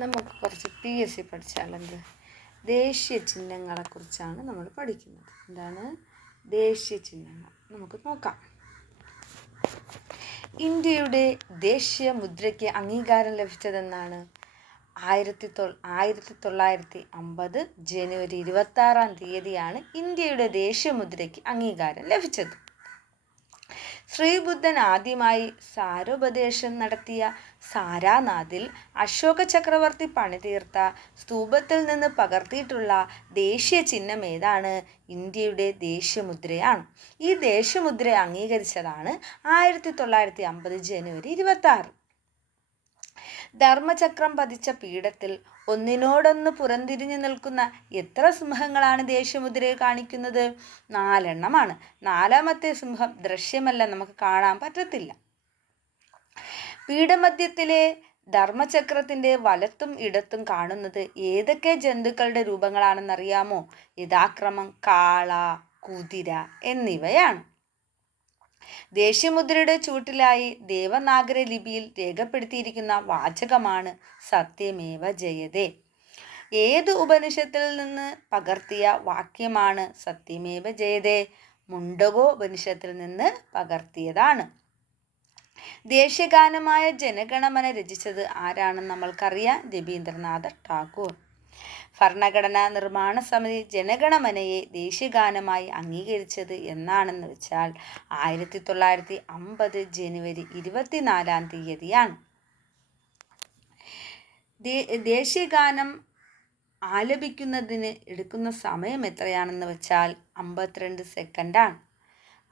നമുക്ക് കുറച്ച് PSC പഠിച്ചാലെന്ത് ദേശീയ ചിഹ്നങ്ങളെക്കുറിച്ചാണ് നമ്മൾ പഠിക്കുന്നത്. എന്താണ് ദേശീയ ചിഹ്നങ്ങൾ? നമുക്ക് നോക്കാം. ഇന്ത്യയുടെ ദേശീയ മുദ്രയ്ക്ക് അംഗീകാരം ലഭിച്ചതെന്നാണ് 1950 ജനുവരി 26 ഇന്ത്യയുടെ ദേശീയ മുദ്രയ്ക്ക് അംഗീകാരം ലഭിച്ചത്. ശ്രീബുദ്ധൻ ആദ്യമായി സാരോപദേശം നടത്തിയ സാരാനാഥിൽ അശോക ചക്രവർത്തി പണിതീർത്ത സ്തൂപത്തിൽ നിന്ന് പകർത്തിയിട്ടുള്ള ദേശീയ ചിഹ്നം ഏതാണ്? ഇന്ത്യയുടെ ദേശീയ മുദ്രയാണ്. ഈ ദേശീയമുദ്ര അംഗീകരിച്ചതാണ് 1950 ജനുവരി 26. ധർമ്മചക്രം പതിച്ച പീഠത്തിൽ ഒന്നിനോടൊന്ന് പുറംതിരിഞ്ഞു നിൽക്കുന്ന എത്ര സിംഹങ്ങളാണ് ദേശീയമുദ്രയെ കാണിക്കുന്നത്? 4 എണ്ണമാണ്. 4ാമത്തെ സിംഹം ദൃശ്യമല്ല, നമുക്ക് കാണാൻ പറ്റത്തില്ല. പീഠമധ്യത്തിലെ ധർമ്മചക്രത്തിന്റെ വലത്തും ഇടത്തും കാണുന്നത് ഏതൊക്കെ ജന്തുക്കളുടെ രൂപങ്ങളാണെന്നറിയാമോ? യഥാക്രമം കാള, കുതിര എന്നിവയാണ്. ദേശീയമുദ്രയുടെ ചൂട്ടിലായി ദേവനാഗരി ലിപിയിൽ രേഖപ്പെടുത്തിയിരിക്കുന്ന വാചകമാണ് സത്യമേവ ജയതേ. ഏത് ഉപനിഷത്തിൽ നിന്ന് പകർത്തിയ വാക്യമാണ് സത്യമേവ ജയതേ? മുണ്ടകോ ഉപനിഷത്തിൽ നിന്ന് പകർത്തിയതാണ്. ദേശീയഗാനമായ ജനഗണമന രചിച്ചത് ആരാണെന്ന് നമ്മൾക്കറിയാം, രവീന്ദ്രനാഥ ടാഗോർ. ഭരണഘടനാ നിർമ്മാണ സമിതി ജനഗണമനയെ ദേശീയഗാനമായി അംഗീകരിച്ചത് എന്നാണെന്ന് വെച്ചാൽ 1950 ജനുവരി 24 ദേശീയഗാനം ആലപിക്കുന്നതിന് എടുക്കുന്ന സമയം എത്രയാണെന്ന് വെച്ചാൽ 52 സെക്കൻഡാണ്.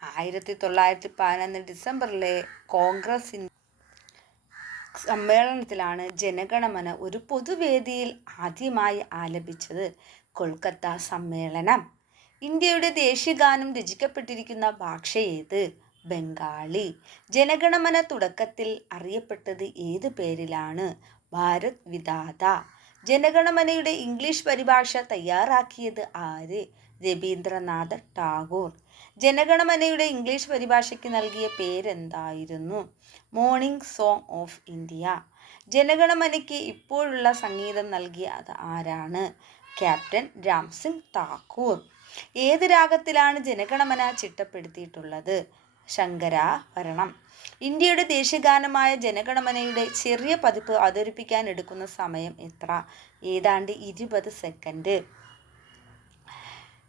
1911 ഡിസംബറിലെ കോൺഗ്രസ് സമ്മേളനത്തിലാണ് ജനഗണമന ഒരു പൊതുവേദിയിൽ ആദ്യമായി ആലപിച്ചത്. കൊൽക്കത്ത സമ്മേളനം. ഇന്ത്യയുടെ ദേശീയഗാനം രചിക്കപ്പെട്ടിരിക്കുന്ന ഭാഷ ഏത്? ബംഗാളി. ജനഗണമന തുടക്കത്തിൽ അറിയപ്പെട്ടത് ഏത് പേരിലാണ്? ഭാരത് വിധാത. ജനഗണമനയുടെ ഇംഗ്ലീഷ് പരിഭാഷ തയ്യാറാക്കിയത് ആര്? രവീന്ദ്രനാഥ ടാഗോർ. ജനഗണമനയുടെ ഇംഗ്ലീഷ് പരിഭാഷയ്ക്ക് നൽകിയ പേരെന്തായിരുന്നു? Morning song of India. ജനഗണമനയ്ക്ക് ഇപ്പോഴുള്ള സംഗീതം നൽകിയത് ആരാണ്? ക്യാപ്റ്റൻ രാംസിംഗ് താക്കൂർ. ഏത് രാഗത്തിലാണ് ജനഗണമന ചിട്ടപ്പെടുത്തിയിട്ടുള്ളത്? ശങ്കരാഭരണം. ഇന്ത്യയുടെ ദേശീയഗാനമായ ജനഗണമനയുടെ ചെറിയ പതിപ്പ് അവതരിപ്പിക്കാൻ എടുക്കുന്ന സമയം എത്ര? ഏതാണ്ട് 20 സെക്കൻഡ്.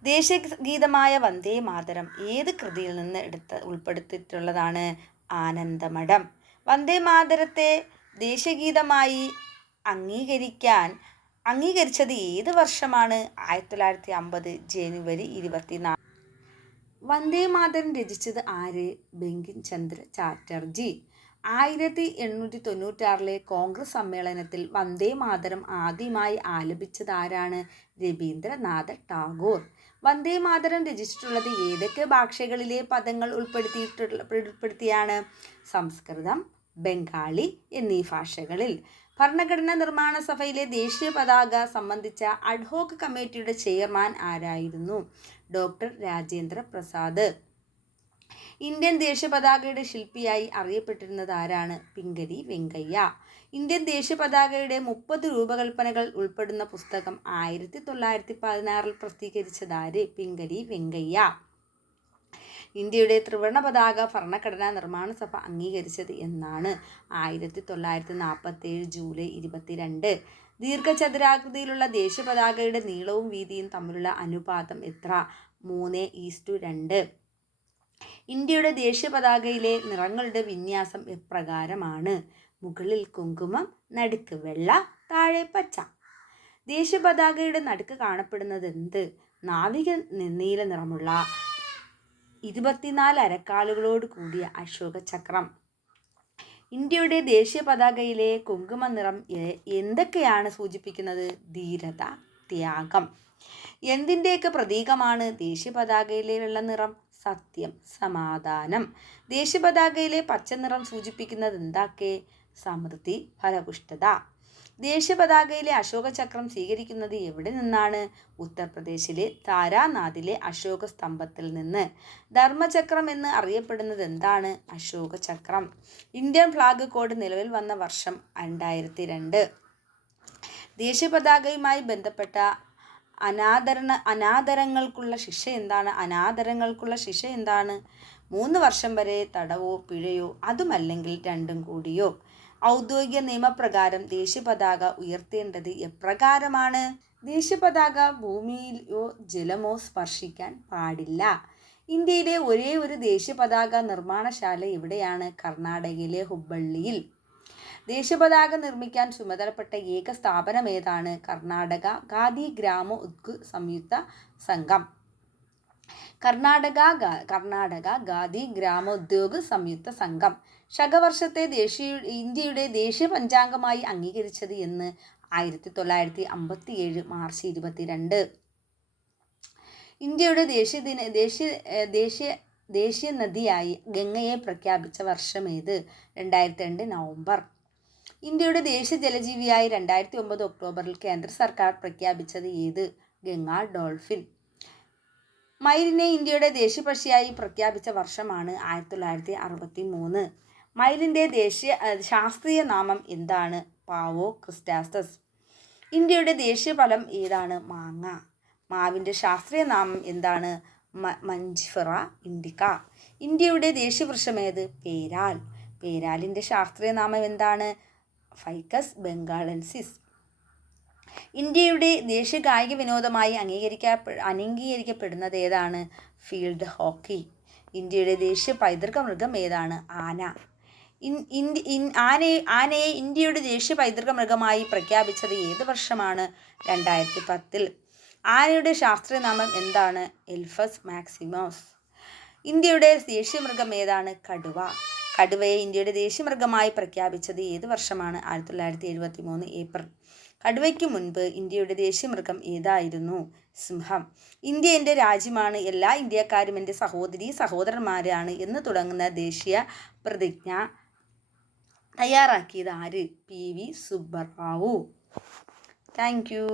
ദേശീയഗീതമായ വന്ദേ മാതരം ഏത് കൃതിയിൽ നിന്ന് ഉൾപ്പെടുത്തിയിട്ടുള്ളതാണ്? ആനന്ദമഠം. വന്ദേ മാതരത്തെ ദേശീയഗീതമായി അംഗീകരിച്ചത് ഏത് വർഷമാണ്? 1950 ജനുവരി 24. വന്ദേ മാതരം രചിച്ചത് ആര്? ബങ്കിം ചന്ദ്ര ചാറ്റർജി. 1896 കോൺഗ്രസ് സമ്മേളനത്തിൽ വന്ദേ മാതരം ആദ്യമായി ആലപിച്ചത് ആരാണ്? രവീന്ദ്രനാഥ ടാഗോർ. വന്ദേ മാതരം രചിച്ചിട്ടുള്ളത് ഏതൊക്കെ ഭാഷകളിലെ പദങ്ങൾ ഉൾപ്പെടുത്തിയാണ്? സംസ്കൃതം, ബംഗാളി എന്നീ ഭാഷകളിൽ. ഭരണഘടനാ നിർമ്മാണ സഭയിലെ ദേശീയ പതാക സംബന്ധിച്ച അഡ്ഹോക് കമ്മിറ്റിയുടെ ചെയർമാൻ ആരായിരുന്നു? ഡോക്ടർ രാജേന്ദ്ര പ്രസാദ്. ഇന്ത്യൻ ദേശീയ പതാകയുടെ ശില്പിയായി അറിയപ്പെട്ടിരുന്നത് ആരാണ്? പിംഗലി വെങ്കയ്യ. ഇന്ത്യൻ ദേശീയ പതാകയുടെ 30 രൂപകൽപ്പനകൾ ഉൾപ്പെടുന്ന പുസ്തകം 1916 പ്രസിദ്ധീകരിച്ചതാര്? പിംഗലി വെങ്കയ്യ. ഇന്ത്യയുടെ ത്രിവർണ പതാക ഭരണഘടനാ നിർമ്മാണ സഭ അംഗീകരിച്ചത് എന്നാണ്? 1947 ജൂലൈ 22. ദീർഘചതുരാകൃതിയിലുള്ള ദേശീയ പതാകയുടെ നീളവും വീതിയും തമ്മിലുള്ള അനുപാതം എത്ര? 3:2. ഇന്ത്യയുടെ ദേശീയ പതാകയിലെ നിറങ്ങളുടെ വിന്യാസം എപ്രകാരമാണ്? മുകളിൽ കുങ്കുമം, നടുക്ക് വെള്ള, താഴെ പച്ച. ദേശീയ പതാകയുടെ നടുക്ക് കാണപ്പെടുന്നത് എന്ത്? നാവിക നീല നിറമുള്ള 24 അരക്കാലുകളോട് കൂടിയ അശോക ചക്രം. ഇന്ത്യയുടെ ദേശീയ പതാകയിലെ കുങ്കുമ നിറം എന്തൊക്കെയാണ് സൂചിപ്പിക്കുന്നത്? ധീരത, ത്യാഗം. എന്തിൻ്റെയൊക്കെ പ്രതീകമാണ് ദേശീയ പതാകയിലെ വെള്ള നിറം? സത്യം, സമാധാനം. ദേശീയ പതാകയിലെ പച്ച നിറം സൂചിപ്പിക്കുന്നത് എന്തൊക്കെ? സമൃദ്ധി, ഫലപുഷ്ടത. ദേശീയ പതാകയിലെ അശോക ചക്രം സ്വീകരിക്കുന്നത് എവിടെ നിന്നാണ്? ഉത്തർപ്രദേശിലെ താരാനാഥിലെ അശോക സ്തംഭത്തിൽ നിന്ന്. ധർമ്മചക്രം എന്ന് അറിയപ്പെടുന്നത് എന്താണ്? അശോക ചക്രം. ഇന്ത്യൻ ഫ്ലാഗ് കോഡ് നിലവിൽ വന്ന വർഷം 2002. ദേശീയ പതാകയുമായി ബന്ധപ്പെട്ട അനാദരങ്ങൾക്കുള്ള ശിക്ഷ എന്താണ്? അനാദരങ്ങൾക്കുള്ള ശിക്ഷ എന്താണ്? 3 വർഷം വരെ തടവോ പിഴയോ അതുമല്ലെങ്കിൽ രണ്ടും കൂടിയോ. ഔദ്യോഗിക നിയമപ്രകാരം ദേശീയ പതാക ഉയർത്തേണ്ടത് എപ്രകാരമാണ്? ദേശീയ പതാക ഭൂമിയിലോ ജലമോ സ്പർശിക്കാൻ പാടില്ല. ഇന്ത്യയിലെ ഒരേ ഒരു ദേശീയ പതാക നിർമ്മാണശാല എവിടെയാണ്? കർണാടകയിലെ ഹുബ്ബള്ളിയിൽ. ദേശീയ പതാക നിർമ്മിക്കാൻ ചുമതലപ്പെട്ട ഏക സ്ഥാപനം ഏതാണ്? കർണാടക ഖാദി ഗ്രാമ സംയുക്ത സംഘം. കർണാടക ഖാദി ഗ്രാമോദ്योग സംയുക്ത സംഘം. ശകവർഷത്തെ ഇന്ത്യയുടെ ദേശീയ പഞ്ചാംഗമായി അംഗീകരിച്ചത് എന്ന്? 1957 മാർച്ച് 22. ഇന്ത്യയുടെ ദേശീയ നദിയായി ഗംഗയെ പ്രഖ്യാപിച്ച വർഷമേത്? 2002 നവംബർ. ഇന്ത്യയുടെ ദേശീയ ജലജീവിയായി 2009 ഒക്ടോബറിൽ കേന്ദ്ര സർക്കാർ പ്രഖ്യാപിച്ചത് ഏത്? ഗംഗാ ഡോൾഫിൻ. മയിലിനെ ഇന്ത്യയുടെ ദേശീയ പക്ഷിയായി പ്രഖ്യാപിച്ച വർഷമാണ് 1963. മയിലിൻ്റെ ശാസ്ത്രീയ നാമം എന്താണ്? പാവോ ക്രിസ്റ്റാസസ്. ഇന്ത്യയുടെ ദേശീയ ഫലം ഏതാണ്? മാങ്ങ. മാവിൻ്റെ ശാസ്ത്രീയ നാമം എന്താണ്? മഞ്ജിഫെറ ഇൻഡിക്ക. ഇന്ത്യയുടെ ദേശീയ വൃക്ഷമേത്? പേരാൽ. പേരാലിൻ്റെ ശാസ്ത്രീയ നാമം എന്താണ്? Ficus benghalensis. ഇന്ത്യയുടെ ദേശീയ കായിക വിനോദമായി അംഗീകരിക്കപ്പെടുന്നത് ഏതാണ്? Field hockey. ഇന്ത്യയുടെ ദേശീയ പൈതൃക മൃഗം ഏതാണ്? ആന. ആനയെ ഇന്ത്യയുടെ ദേശീയ പൈതൃക മൃഗമായി പ്രഖ്യാപിച്ചത് ഏത് വർഷമാണ്? 2010. ആനയുടെ ശാസ്ത്രീയ നാമം എന്താണ്? എൽഫസ് മാക്സിമോസ്. ഇന്ത്യയുടെ ദേശീയ മൃഗം ഏതാണ്? കടുവ. കടുവയെ ഇന്ത്യയുടെ ദേശീയ മൃഗമായി പ്രഖ്യാപിച്ചത് ഏത് വർഷമാണ്? 1973 ഏപ്രിൽ. കടുവയ്ക്ക് മുൻപ് ഇന്ത്യയുടെ ദേശീയ മൃഗം ഏതായിരുന്നു? സിംഹം. ഇന്ത്യ എൻ്റെ രാജ്യമാണ്, എല്ലാ ഇന്ത്യക്കാരും എൻ്റെ സഹോദരന്മാരാണ് എന്ന് തുടങ്ങുന്ന ദേശീയ പ്രതിജ്ഞ തയ്യാറാക്കിയത് ആര്? PV സുബ്ബറാവു. Thank U.